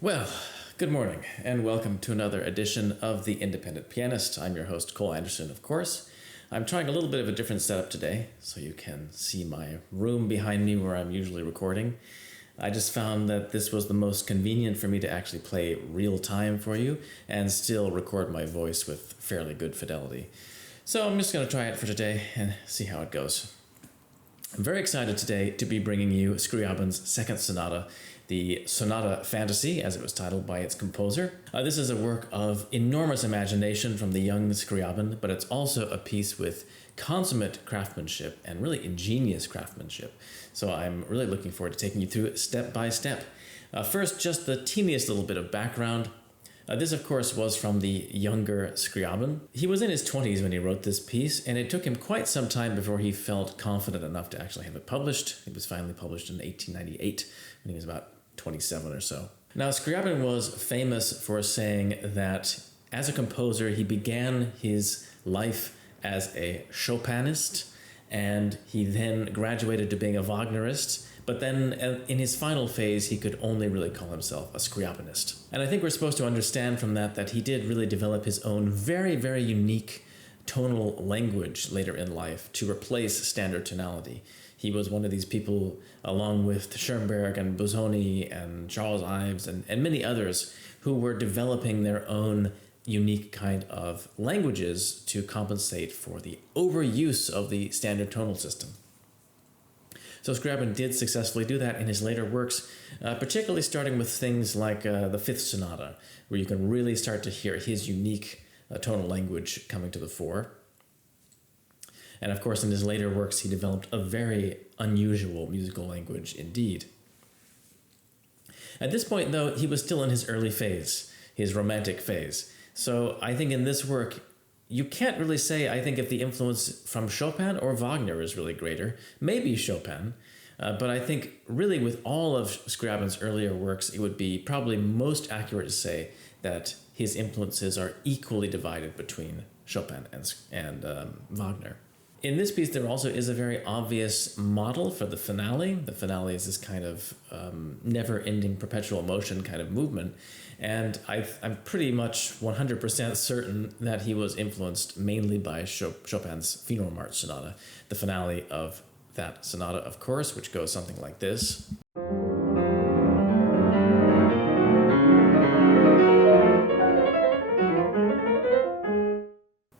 Well, good morning, and welcome to another edition of The Independent Pianist. I'm your host, Cole Anderson, of course. I'm trying a little bit of a different setup today, so you can see my room behind me where I'm usually recording. I just found that this was the most convenient for me to actually play real time for you and still record my voice with fairly good fidelity. So I'm just going to try it for today and see how it goes. I'm very excited today to be bringing you Scriabin's second sonata, the Sonate-Fantasie, as it was titled by its composer. This is a work of enormous imagination from the young Scriabin, but it's also a piece with consummate craftsmanship and really ingenious craftsmanship. So I'm really looking forward to taking you through it step by step. First, just the teeniest little bit of background. This, of course, was from the younger Scriabin. He was in his 20s when he wrote this piece, and it took him quite some time before he felt confident enough to actually have it published. It was finally published in 1898 when he was about 27 or so. Now, Scriabin was famous for saying that as a composer, he began his life as a Chopinist, and he then graduated to being a Wagnerist. But then in his final phase, he could only really call himself a Scriabinist. And I think we're supposed to understand from that he did really develop his own very, very unique tonal language later in life to replace standard tonality. He was one of these people, along with Schoenberg and Busoni and Charles Ives and many others, who were developing their own unique kind of languages to compensate for the overuse of the standard tonal system. So Scriabin did successfully do that in his later works, particularly starting with things like the Fifth Sonata, where you can really start to hear his unique tonal language coming to the fore. And of course, in his later works, he developed a very unusual musical language indeed. At this point, though, he was still in his early phase, his romantic phase. So I think in this work, you can't really say, I think, if the influence from Chopin or Wagner is really greater. Maybe Chopin, but I think really with all of Scriabin's earlier works, it would be probably most accurate to say that his influences are equally divided between Chopin and Wagner. In this piece, there also is a very obvious model for the finale. The finale is this kind of never-ending perpetual motion kind of movement. And I'm pretty much 100% certain that he was influenced mainly by Chopin's Funeral March Sonata, the finale of that sonata, of course, which goes something like this.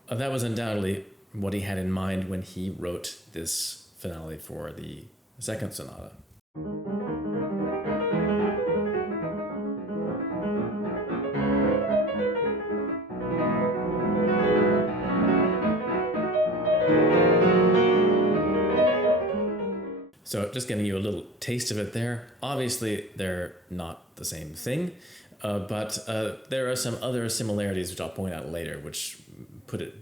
That was undoubtedly what he had in mind when he wrote this finale for the second sonata. So just giving you a little taste of it there. Obviously, they're not the same thing, but there are some other similarities which I'll point out later, which puts it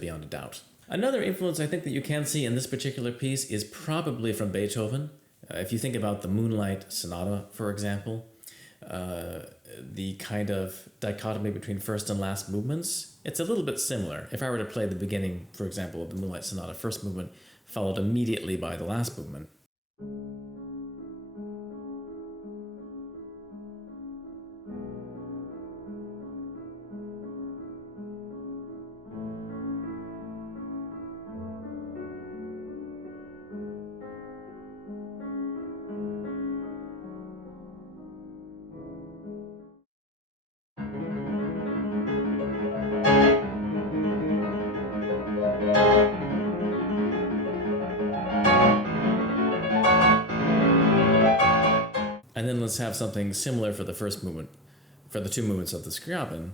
beyond a doubt. Another influence I think that you can see in this particular piece is probably from Beethoven. If you think about the Moonlight Sonata, for example, the kind of dichotomy between first and last movements, it's a little bit similar. If I were to play the beginning, for example, of the Moonlight Sonata, first movement, followed immediately by the last movement. And then let's have something similar for the first movement, for the two movements of the Scriabin.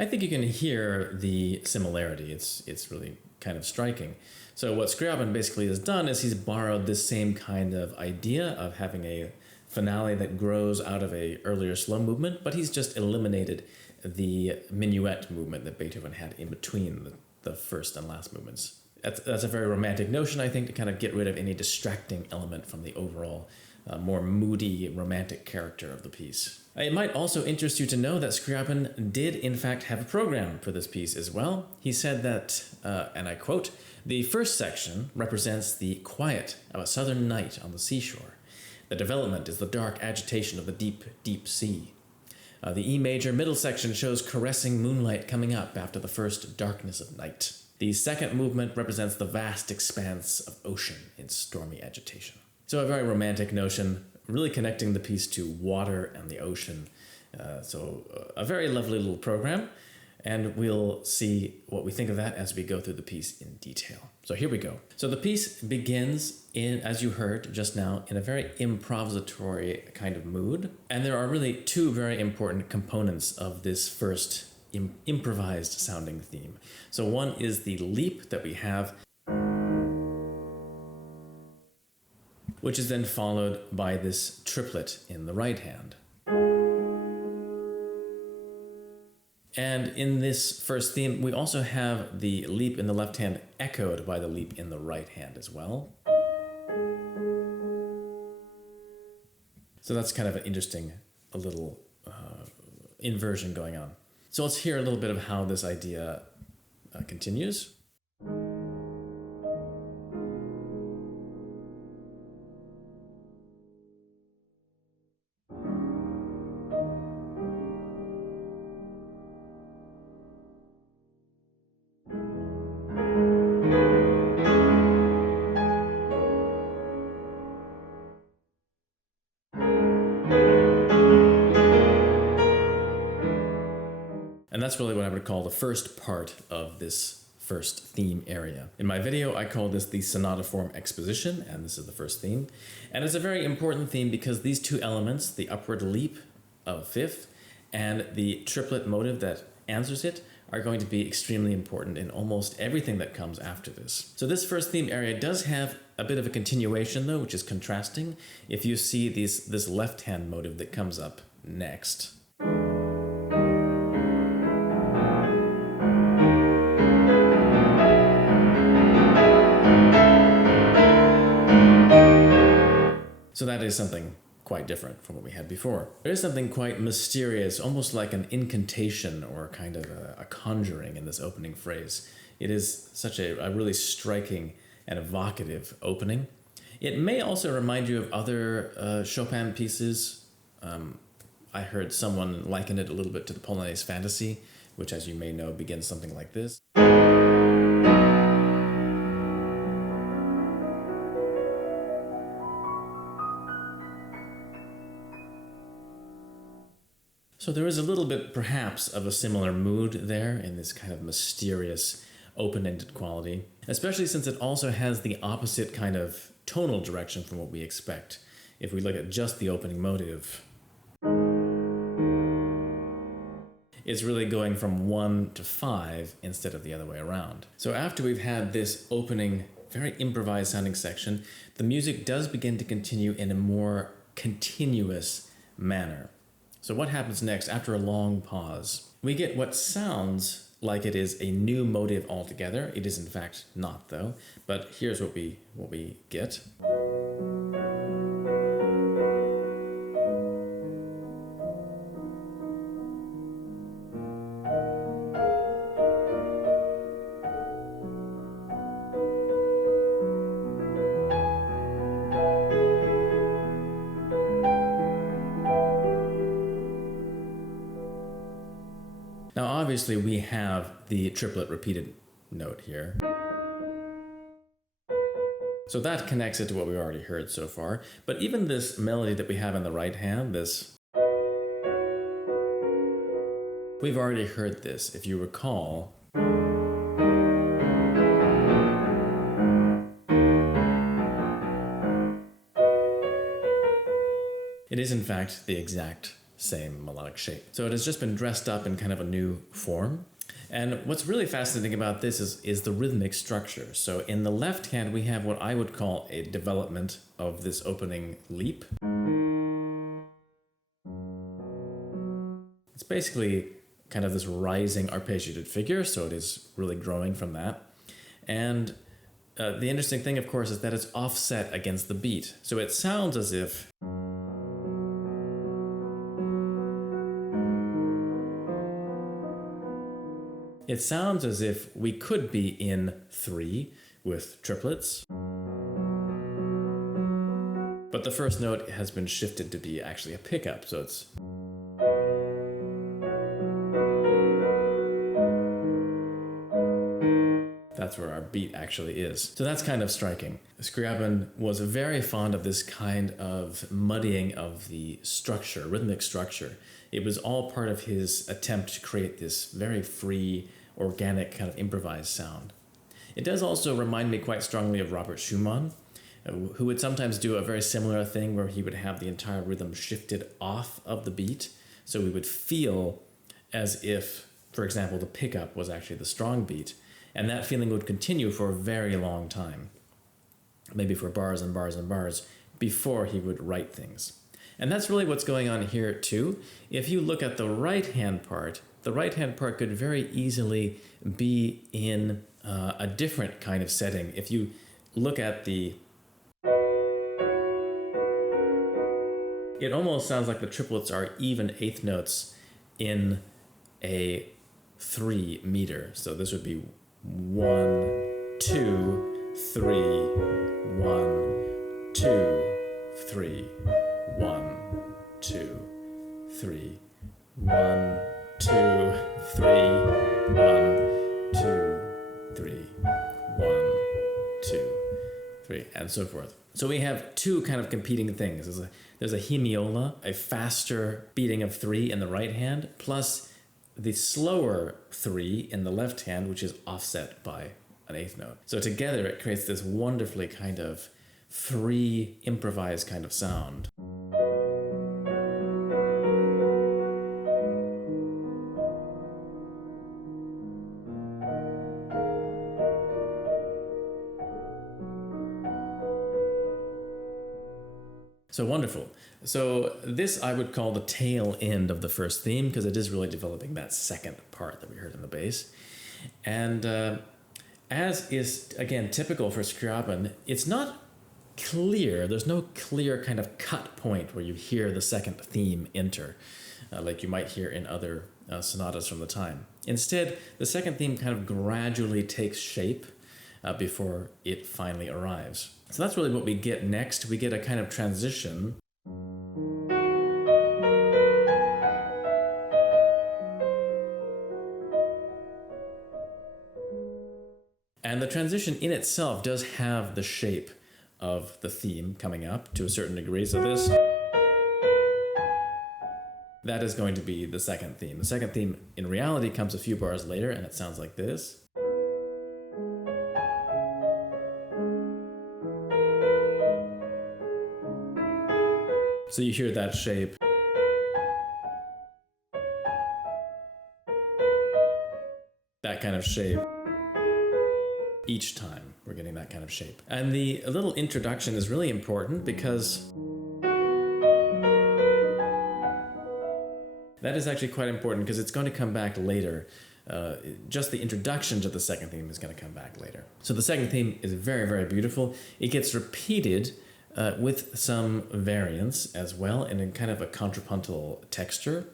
I think you can hear the similarity. It's really kind of striking. So what Scriabin basically has done is he's borrowed this same kind of idea of having a finale that grows out of a earlier slow movement, but he's just eliminated the minuet movement that Beethoven had in between the first and last movements. That's a very romantic notion, I think, to kind of get rid of any distracting element from the overall more moody, romantic character of the piece. It might also interest you to know that Scriabin did, in fact, have a program for this piece as well. He said that, and I quote, "The first section represents the quiet of a southern night on the seashore. The development is the dark agitation of the deep, deep sea. The E major middle section shows caressing moonlight coming up after the first darkness of night. The second movement represents the vast expanse of ocean in stormy agitation." So a very romantic notion, really connecting the piece to water and the ocean. So a very lovely little program, and we'll see what we think of that as we go through the piece in detail. So here we go. So the piece begins in, as you heard just now, in a very improvisatory kind of mood. And there are really two very important components of this first improvised sounding theme. So one is the leap that we have, which is then followed by this triplet in the right hand. And in this first theme, we also have the leap in the left hand echoed by the leap in the right hand as well. So that's kind of an interesting, a little inversion going on. So let's hear a little bit of how this idea continues. And that's really what I would call the first part of this first theme area. In my video, I call this the sonata form exposition, and this is the first theme. And it's a very important theme because these two elements, the upward leap of fifth and the triplet motive that answers it, are going to be extremely important in almost everything that comes after this. So this first theme area does have a bit of a continuation though, which is contrasting. If you see this left hand motive that comes up next. So that is something quite different from what we had before. There is something quite mysterious, almost like an incantation or kind of a conjuring in this opening phrase. It is such a really striking and evocative opening. It may also remind you of other Chopin pieces. I heard someone liken it a little bit to the Sonate-Fantasie, which, as you may know, begins something like this. So there is a little bit, perhaps, of a similar mood there in this kind of mysterious, open-ended quality, especially since it also has the opposite kind of tonal direction from what we expect. If we look at just the opening motive, it's really going from 1 to 5 instead of the other way around. So after we've had this opening, very improvised sounding section, the music does begin to continue in a more continuous manner. So what happens next after a long pause? We get what sounds like it is a new motive altogether. It is in fact not though, but here's what we get. Now obviously we have the triplet repeated note here. So that connects it to what we already heard so far. But even this melody that we have in the right hand, this, we've already heard this, if you recall. It is in fact the exact same melodic shape. So it has just been dressed up in kind of a new form. And what's really fascinating about this is the rhythmic structure. So in the left hand, we have what I would call a development of this opening leap. It's basically kind of this rising arpeggiated figure, so it is really growing from that. And the interesting thing, of course, is that it's offset against the beat. So it sounds as if we could be in 3 with triplets, but the first note has been shifted to be actually a pickup, so it's that's where our beat actually is. So that's kind of striking. Scriabin was very fond of this kind of muddying of the structure, rhythmic structure. It was all part of his attempt to create this very free, organic kind of improvised sound. It does also remind me quite strongly of Robert Schumann, who would sometimes do a very similar thing where he would have the entire rhythm shifted off of the beat. So we would feel as if, for example, the pickup was actually the strong beat. And that feeling would continue for a very long time, maybe for bars and bars and bars, before he would write things. And that's really what's going on here too. If you look at the right-hand part, the right-hand part could very easily be in a different kind of setting. If you look at the... It almost sounds like the triplets are even eighth notes in a 3 meter. So this would be 1, 2, 3, 1, 2, 3, 1, 2, 3, 1, 2, 3, 1, 2, 3, 1, 2, 3, and so forth. So we have two kind of competing things. There's a hemiola, a faster beating of 3 in the right hand, plus the slower 3 in the left hand, which is offset by an eighth note. So together it creates this wonderfully kind of free, improvised kind of sound. So wonderful. So this I would call the tail end of the first theme, because it is really developing that second part that we heard in the bass. And as is, again, typical for Scriabin, it's not clear. There's no clear kind of cut point where you hear the second theme enter, like you might hear in other sonatas from the time. Instead, the second theme kind of gradually takes shape before it finally arrives. So that's really what we get next. We get a kind of transition. And the transition in itself does have the shape of the theme coming up to a certain degree. So that is going to be the second theme. The second theme in reality comes a few bars later, and it sounds like this. So you hear that shape. That kind of shape. Each time we're getting that kind of shape. And the little introduction is really important because that is actually quite important because it's going to come back later. Just the introduction to the second theme is going to come back later. So the second theme is very, very beautiful. It gets repeated with some variants as well, and in kind of a contrapuntal texture.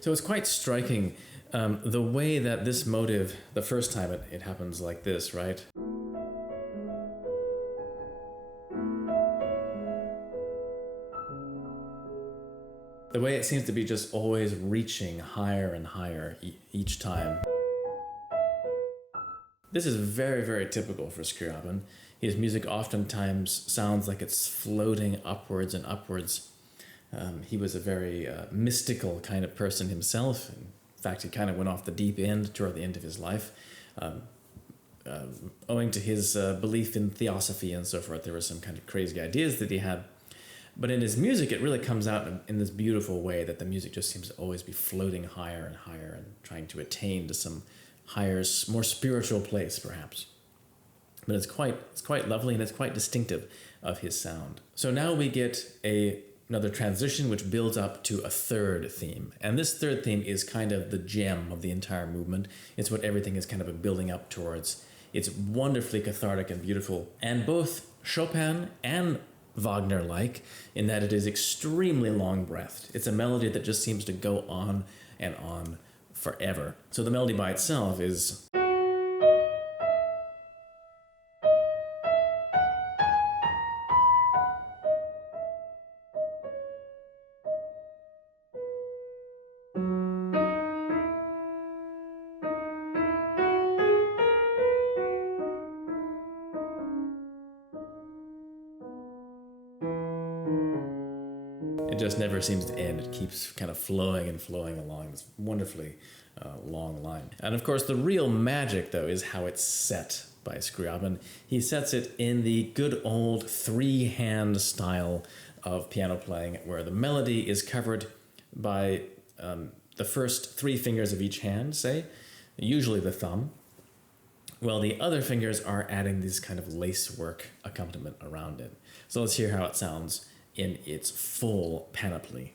So it's quite striking the way that this motive, the first time it happens like this, right? The way it seems to be just always reaching higher and higher each time. This is very, very typical for Scriabin. His music oftentimes sounds like it's floating upwards and upwards. He was a very mystical kind of person himself. In fact, he kind of went off the deep end toward the end of his life. Owing to his belief in theosophy and so forth, there were some kind of crazy ideas that he had. But in his music, it really comes out in this beautiful way that the music just seems to always be floating higher and higher and trying to attain to some higher, more spiritual place, perhaps. But it's quite lovely, and it's quite distinctive of his sound. So now we get another transition which builds up to a third theme. And this third theme is kind of the gem of the entire movement. It's what everything is kind of building up towards. It's wonderfully cathartic and beautiful. And both Chopin and Wagner-like in that it is extremely long-breathed. It's a melody that just seems to go on and on forever. So the melody by itself is... It just never seems to end. It keeps kind of flowing and flowing along this wonderfully long line. And of course, the real magic, though, is how it's set by Scriabin. He sets it in the good old three-hand style of piano playing, where the melody is covered by the first three fingers of each hand, say, usually the thumb, while the other fingers are adding this kind of lacework accompaniment around it. So let's hear how it sounds in its full panoply.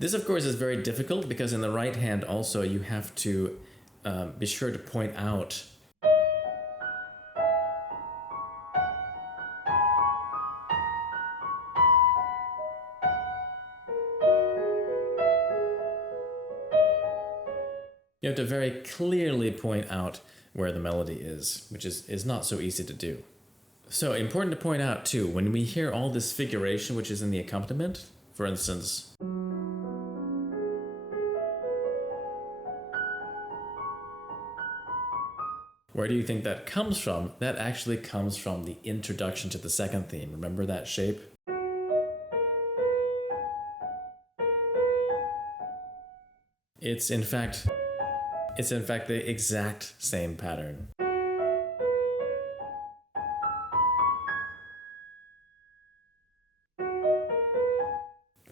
This, of course, is very difficult because in the right hand also you have to be sure to point out you have to very clearly point out where the melody is, which is not so easy to do. So important to point out, too, when we hear all this figuration which is in the accompaniment, for instance, where do you think that comes from? That actually comes from the introduction to the second theme. Remember that shape? It's in fact the exact same pattern.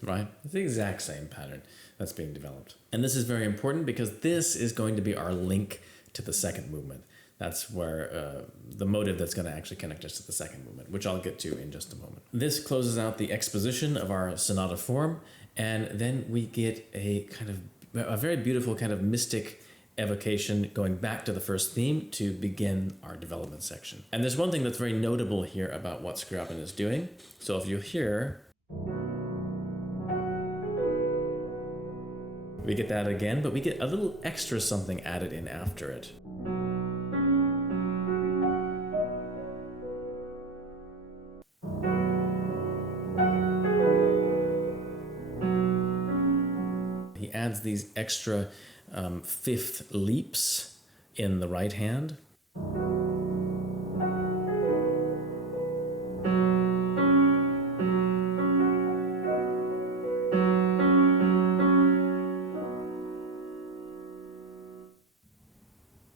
Right? It's the exact same pattern that's being developed. And this is very important because this is going to be our link to the second movement. That's where the motive that's going to actually connect us to the second movement, which I'll get to in just a moment. This closes out the exposition of our sonata form, and then we get a very beautiful kind of mystic evocation going back to the first theme to begin our development section. And there's one thing that's very notable here about what Scriabin is doing. So if you hear, we get that again, but we get a little extra something added in after it. He adds these extra fifth leaps in the right hand.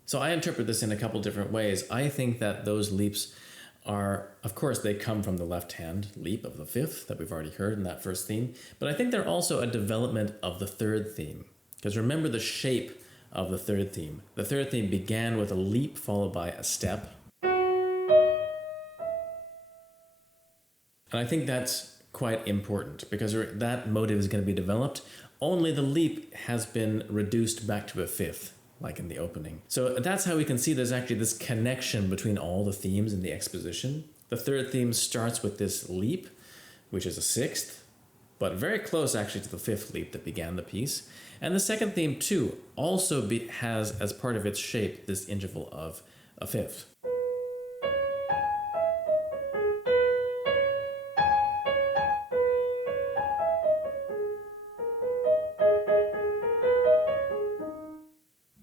So I interpret this in a couple different ways. I think that those leaps are, of course, they come from the left hand leap of the fifth that we've already heard in that first theme, but I think they're also a development of the third theme. Because remember the shape of the third theme. The third theme began with a leap followed by a step. And I think that's quite important because that motive is going to be developed. Only the leap has been reduced back to a fifth, like in the opening. So that's how we can see there's actually this connection between all the themes in the exposition. The third theme starts with this leap, which is a sixth, but very close actually to the fifth leap that began the piece. And the second theme too also has as part of its shape this interval of a fifth.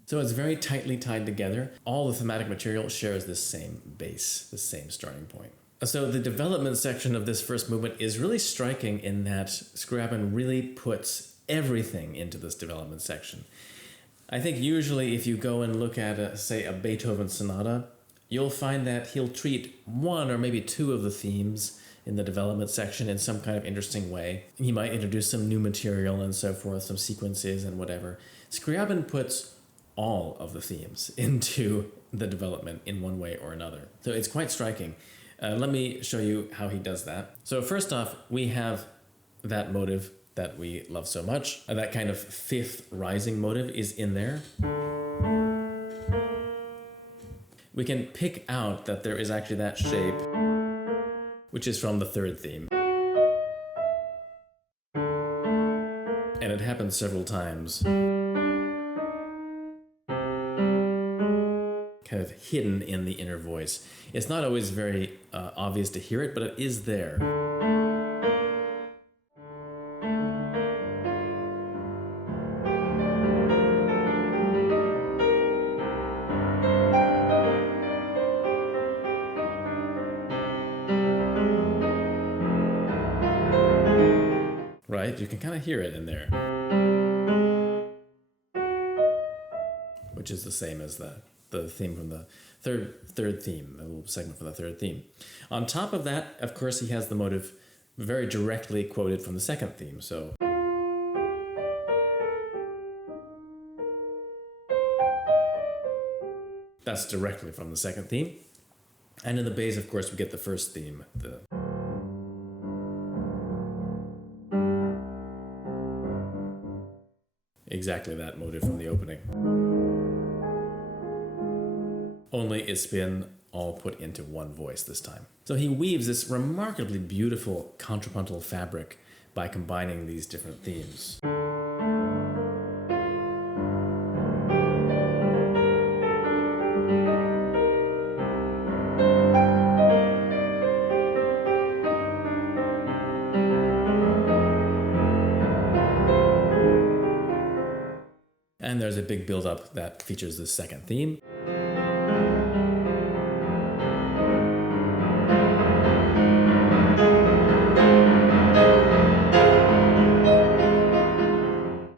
So it's very tightly tied together. All the thematic material shares this same base, this same starting point. So the development section of this first movement is really striking in that Scriabin really puts everything into this development section. I think usually if you go and look at, say, a Beethoven sonata, you'll find that he'll treat one or maybe two of the themes in the development section in some kind of interesting way. He might introduce some new material and so forth, some sequences and whatever. Scriabin puts all of the themes into the development in one way or another. So it's quite striking. Let me show you how he does that. So first off, we have that motive that we love so much. That kind of fifth rising motive is in there. We can pick out that there is actually that shape, which is from the third theme. And it happens several times. Kind of hidden in the inner voice. It's not always very obvious to hear it, but it is there. Right? You can kind of hear it in there. Which is the same as the theme from the third theme, a little segment from the third theme. On top of that, of course, he has the motive very directly quoted from the second theme. So that's directly from the second theme. And in the bass, of course, we get the first theme. Exactly that motive from the opening. Only it's been all put into one voice this time. So he weaves this remarkably beautiful contrapuntal fabric by combining these different themes. And there's a big build-up that features the second theme.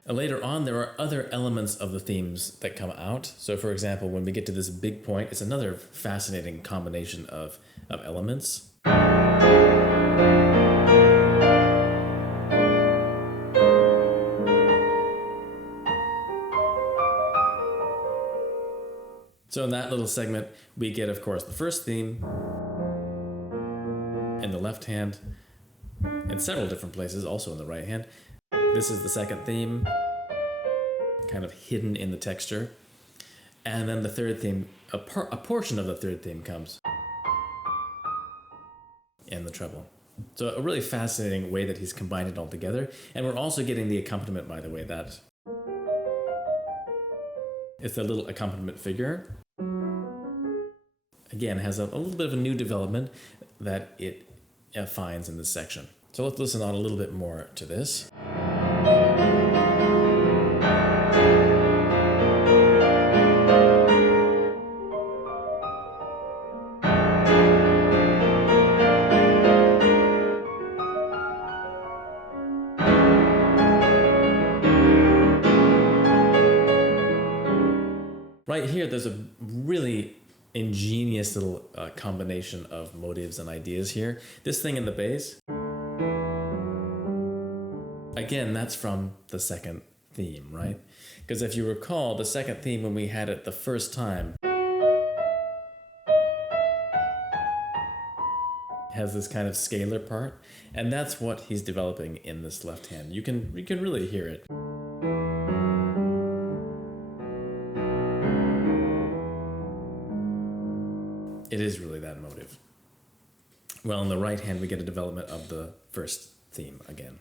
Later on, there are other elements of the themes that come out. So for example, when we get to this big point, it's another fascinating combination of elements. So in that little segment, we get, of course, the first theme in the left hand, in several different places, also in the right hand. This is the second theme, kind of hidden in the texture. And then the third theme, a portion of the third theme comes in the treble. So a really fascinating way that he's combined it all together. And we're also getting the accompaniment, by the way, that it's a little accompaniment figure. Again, has a little bit of a new development that it finds in this section. So let's listen on a little bit more to this. Right here, there's a really ingenious little combination of motives and ideas here. This thing in the bass, again, that's from the second theme, right? Because if you recall, the second theme, when we had it the first time, has this kind of scalar part, and that's what he's developing in this left hand. You can really hear it. It is really that motive. Well, on the right hand, we get a development of the first theme again.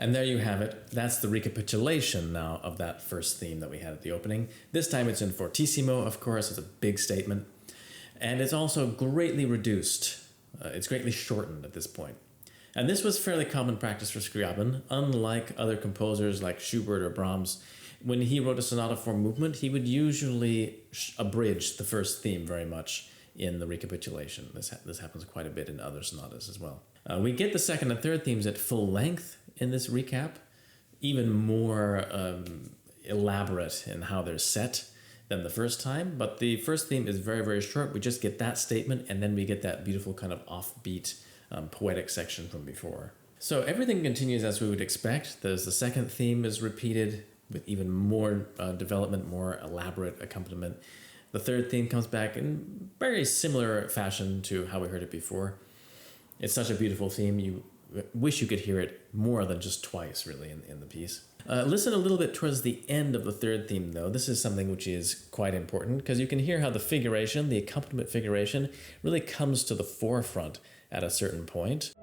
And there you have it. That's the recapitulation now of that first theme that we had at the opening. This time it's in fortissimo, of course. It's a big statement. And it's also greatly reduced. It's greatly shortened at this point. And this was fairly common practice for Scriabin. Unlike other composers like Schubert or Brahms, when he wrote a sonata for movement, he would usually abridge the first theme very much in the recapitulation. This happens quite a bit in other sonatas as well. We get the second and third themes at full length in this recap, even more elaborate in how they're set than the first time. But the first theme is very, very short. We just get that statement, and then we get that beautiful kind of offbeat poetic section from before. So everything continues as we would expect. The second theme is repeated with even more development, more elaborate accompaniment. The third theme comes back in very similar fashion to how we heard it before. It's such a beautiful theme. You wish you could hear it more than just twice, really, in the piece. Listen a little bit towards the end of the third theme, though. This is something which is quite important, because you can hear how the figuration, the accompaniment figuration, really comes to the forefront at a certain point.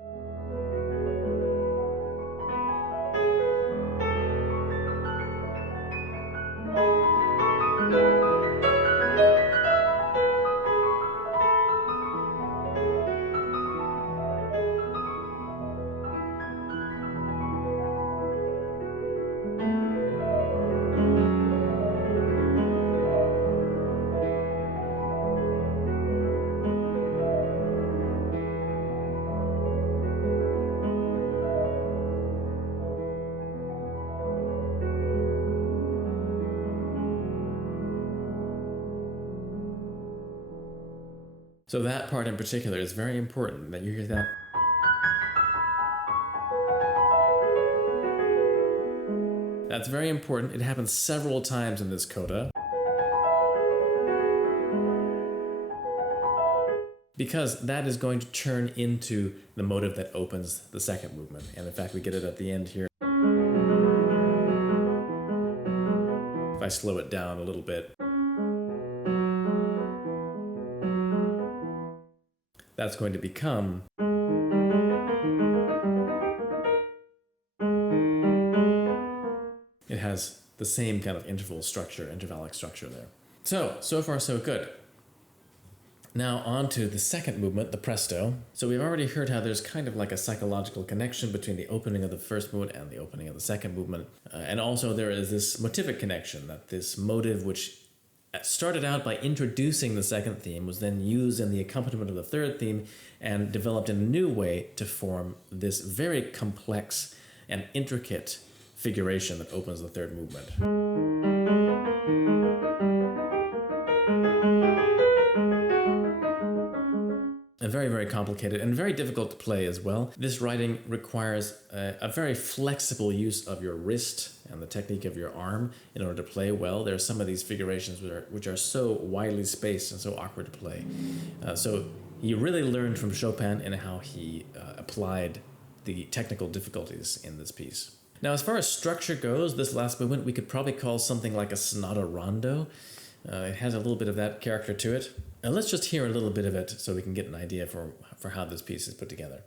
So that part in particular is very important, that you hear that. That's very important. It happens several times in this coda, because that is going to turn into the motive that opens the second movement. And in fact, we get it at the end here. If I slow it down a little bit, that's going to become it has the same kind of intervallic structure there. So far so good. Now on to the second movement, the Presto. So we've already heard how there's kind of like a psychological connection between the opening of the first movement and the opening of the second movement. And also there is this motivic connection, that this motive which started out by introducing the second theme was then used in the accompaniment of the third theme and developed in a new way to form this very complex and intricate figuration that opens the third movement. And very, very complicated and very difficult to play as well. This writing requires a very flexible use of your wrist and the technique of your arm in order to play well. There are some of these figurations which are so widely spaced and so awkward to play. So he really learned from Chopin in how he applied the technical difficulties in this piece. Now, as far as structure goes, this last movement we could probably call something like a sonata rondo. It has a little bit of that character to it. And let's just hear a little bit of it so we can get an idea for how this piece is put together.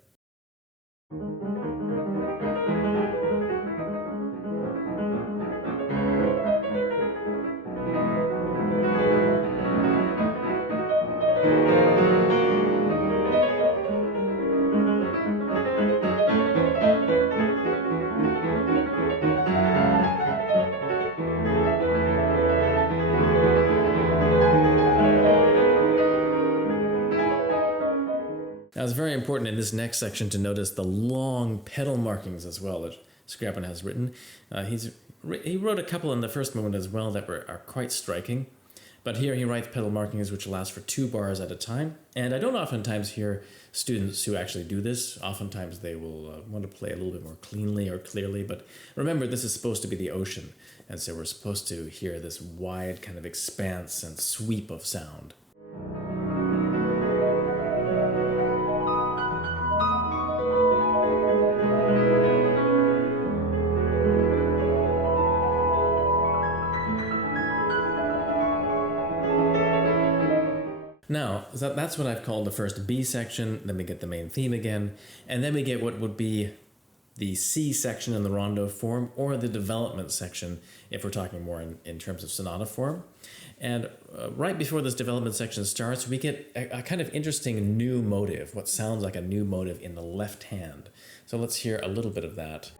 very important in this next section to notice the long pedal markings as well that Scriabin has written. He wrote a couple in the first movement as well that are quite striking. But here he writes pedal markings which last for 2 bars at a time. And I don't oftentimes hear students who actually do this. Oftentimes they will want to play a little bit more cleanly or clearly. But remember, this is supposed to be the ocean. And so we're supposed to hear this wide kind of expanse and sweep of sound. Now, that's what I've called the first B section, then we get the main theme again, and then we get what would be the C section in the rondo form, or the development section if we're talking more in terms of sonata form. And right before this development section starts, we get a kind of interesting new motive, what sounds like a new motive in the left hand. So let's hear a little bit of that.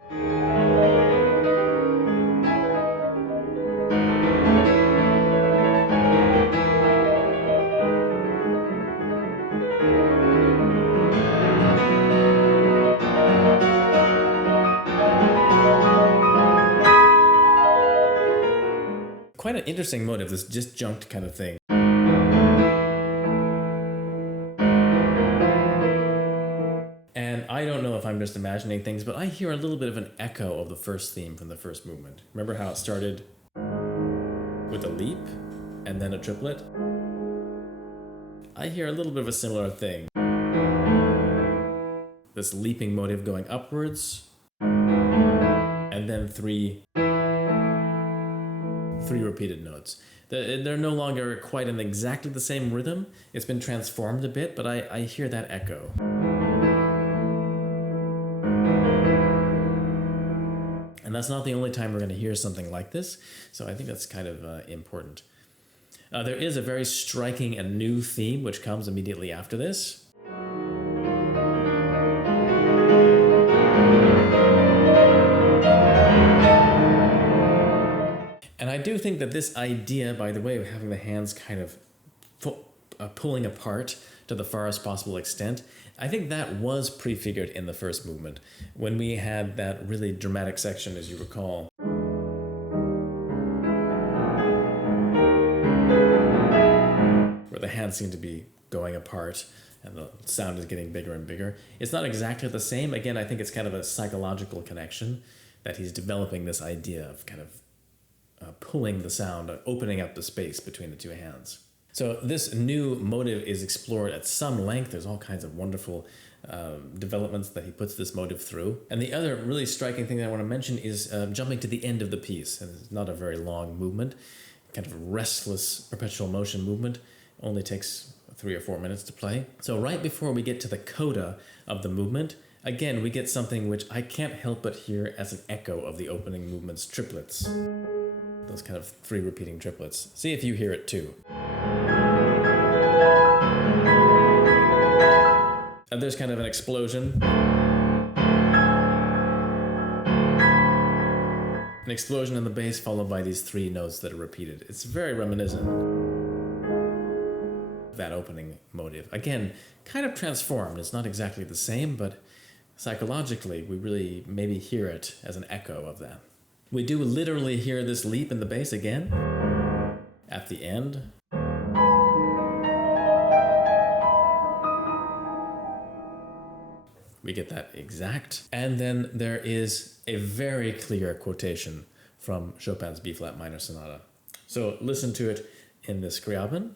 Quite an interesting motive, this disjunct kind of thing. And I don't know if I'm just imagining things, but I hear a little bit of an echo of the first theme from the first movement. Remember how it started with a leap and then a triplet? I hear a little bit of a similar thing. This leaping motive going upwards, and then three repeated notes. They're no longer quite in exactly the same rhythm. It's been transformed a bit, but I hear that echo. And that's not the only time we're going to hear something like this, so I think that's kind of important. There is a very striking and new theme which comes immediately after this. And I do think that this idea, by the way, of having the hands kind of pulling apart to the farthest possible extent, I think that was prefigured in the first movement, when we had that really dramatic section, as you recall. Where the hands seem to be going apart and the sound is getting bigger and bigger. It's not exactly the same. Again, I think it's kind of a psychological connection that he's developing this idea of kind of pulling the sound, opening up the space between the two hands. So this new motive is explored at some length. There's all kinds of wonderful developments that he puts this motive through. And the other really striking thing that I want to mention is jumping to the end of the piece. And it's not a very long movement, kind of restless perpetual motion movement. Only takes 3 or 4 minutes to play. So right before we get to the coda of the movement, again, we get something which I can't help but hear as an echo of the opening movement's triplets. Those kind of 3 repeating triplets. See if you hear it too. And there's kind of an explosion. An explosion in the bass followed by these 3 notes that are repeated. It's very reminiscent of that opening motive. Again, kind of transformed. It's not exactly the same, but psychologically we really maybe hear it as an echo of that. We do literally hear this leap in the bass again at the end. We get that exact. And then there is a very clear quotation from Chopin's B-flat minor sonata. So listen to it in the Scriabin.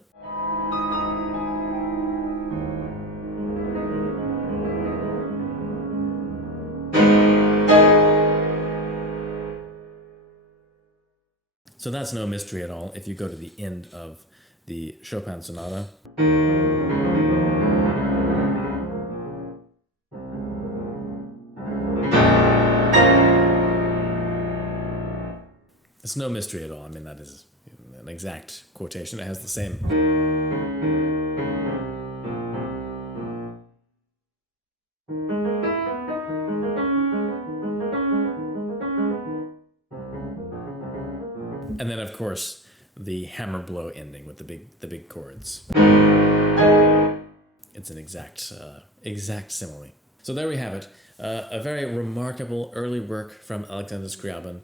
So that's no mystery at all if you go to the end of the Chopin sonata. It's no mystery at all. I mean, that is an exact quotation. It has the same. And then, of course, the hammer blow ending with the big chords. it's an exact simile. So there we have it. A very remarkable early work from Alexander Scriabin.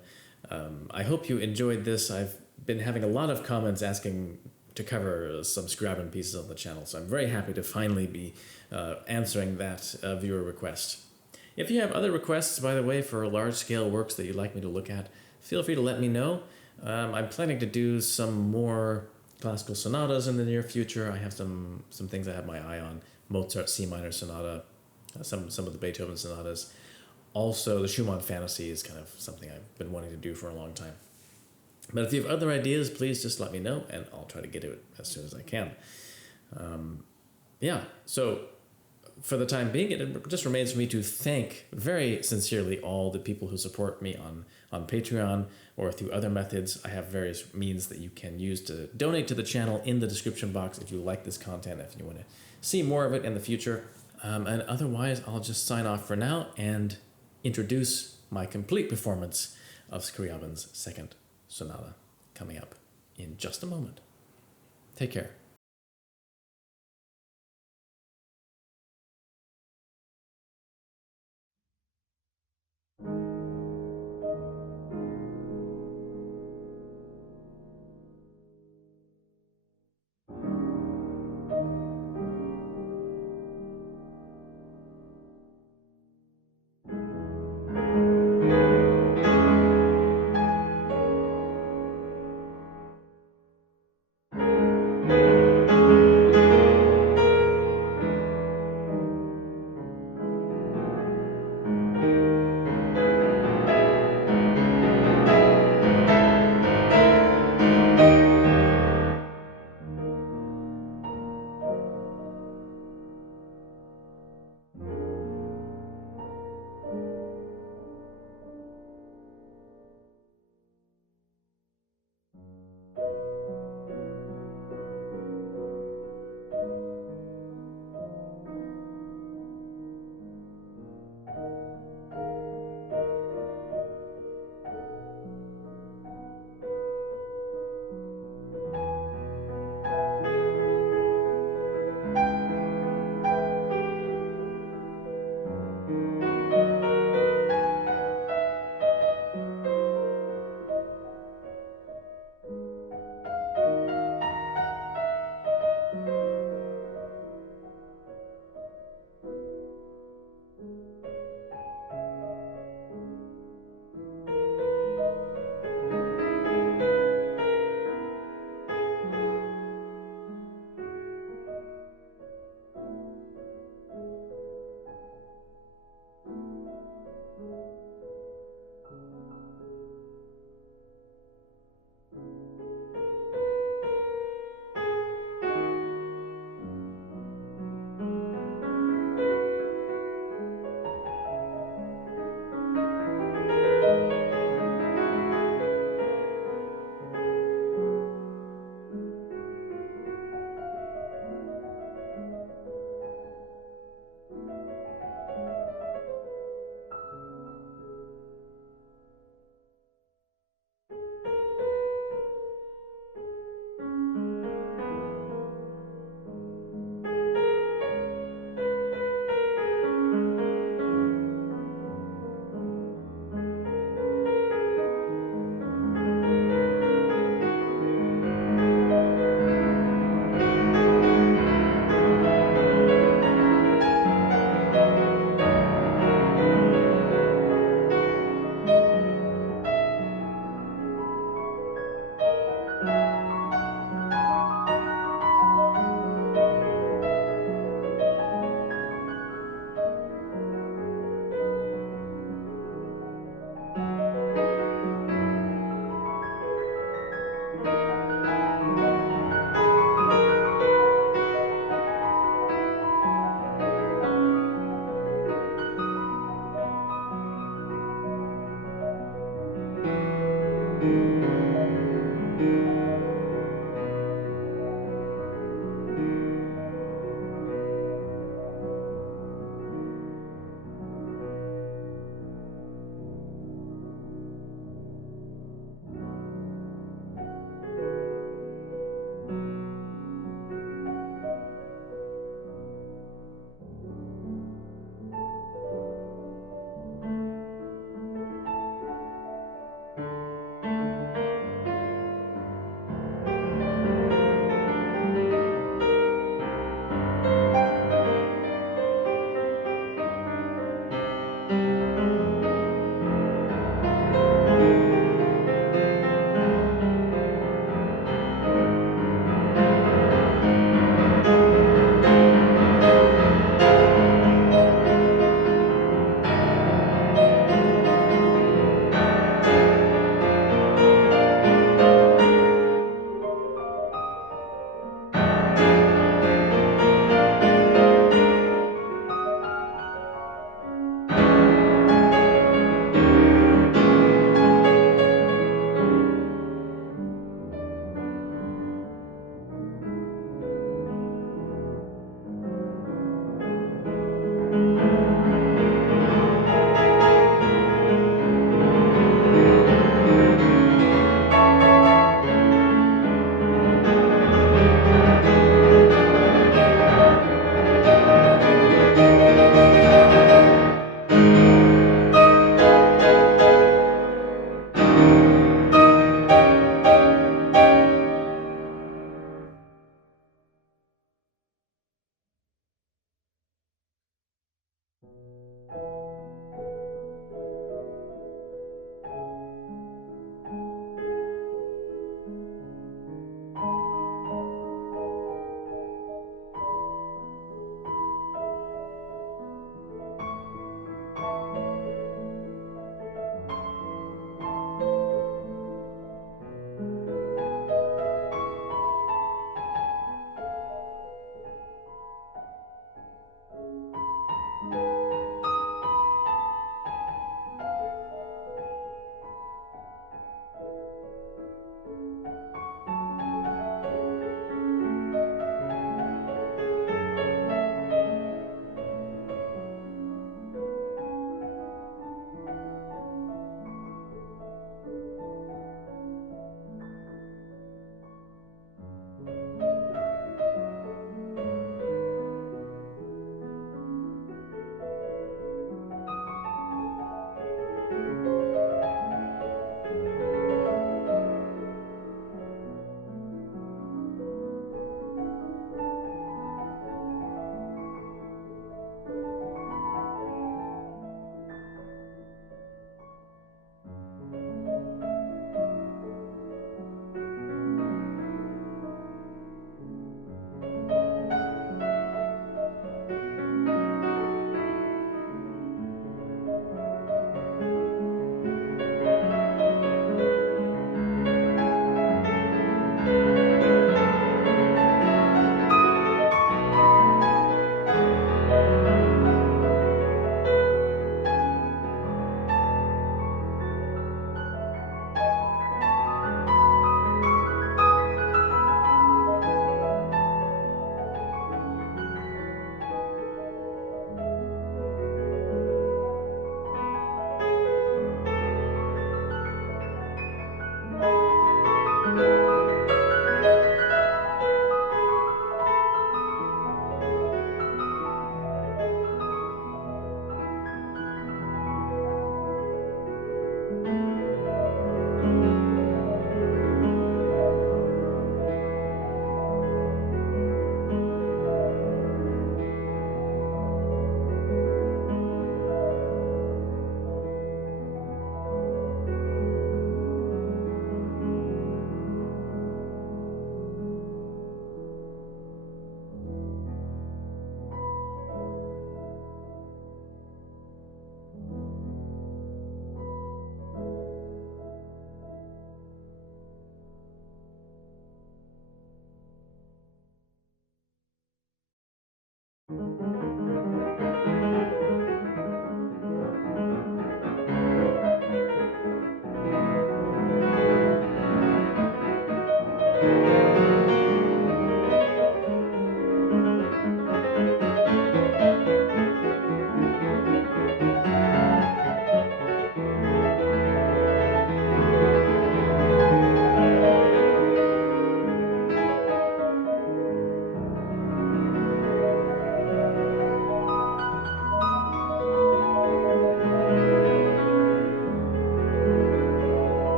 I hope you enjoyed this. I've been having a lot of comments asking to cover some Scriabin pieces on the channel, so I'm very happy to finally be answering that viewer request. If you have other requests, by the way, for large-scale works that you'd like me to look at, feel free to let me know. I'm planning to do some more classical sonatas in the near future. I have some things I have my eye on. Mozart C minor sonata, some of the Beethoven sonatas. Also, the Sonate-Fantasie is kind of something I've been wanting to do for a long time. But if you have other ideas, please just let me know, and I'll try to get to it as soon as I can. So for the time being, it just remains for me to thank very sincerely all the people who support me on Patreon or through other methods. I have various means that you can use to donate to the channel in the description box if you like this content, if you want to see more of it in the future. And otherwise, I'll just sign off for now and introduce my complete performance of Scriabin's second sonata coming up in just a moment. Take care.